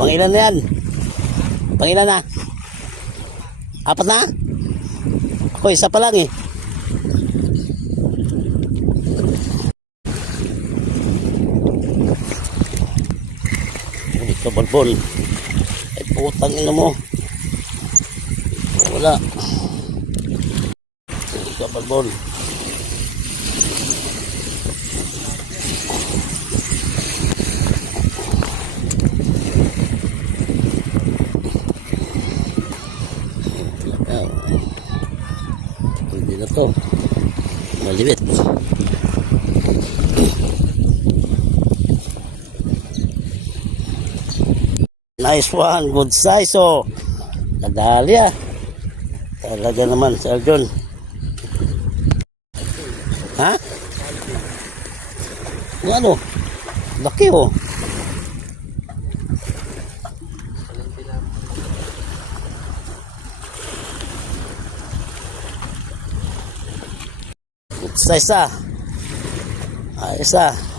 Pangilan na yan? Pangilan na? Apat na? Ako isa pa lang eh. Ito balbol. Ay putang ina mo. Wala. Ito balbol. Hindi na to. Malibit. Nice one. Good size oh. Nadali ah. Talaga naman Sir John. Ha? Ano? Laki oh. Good size ah. Ayos ah.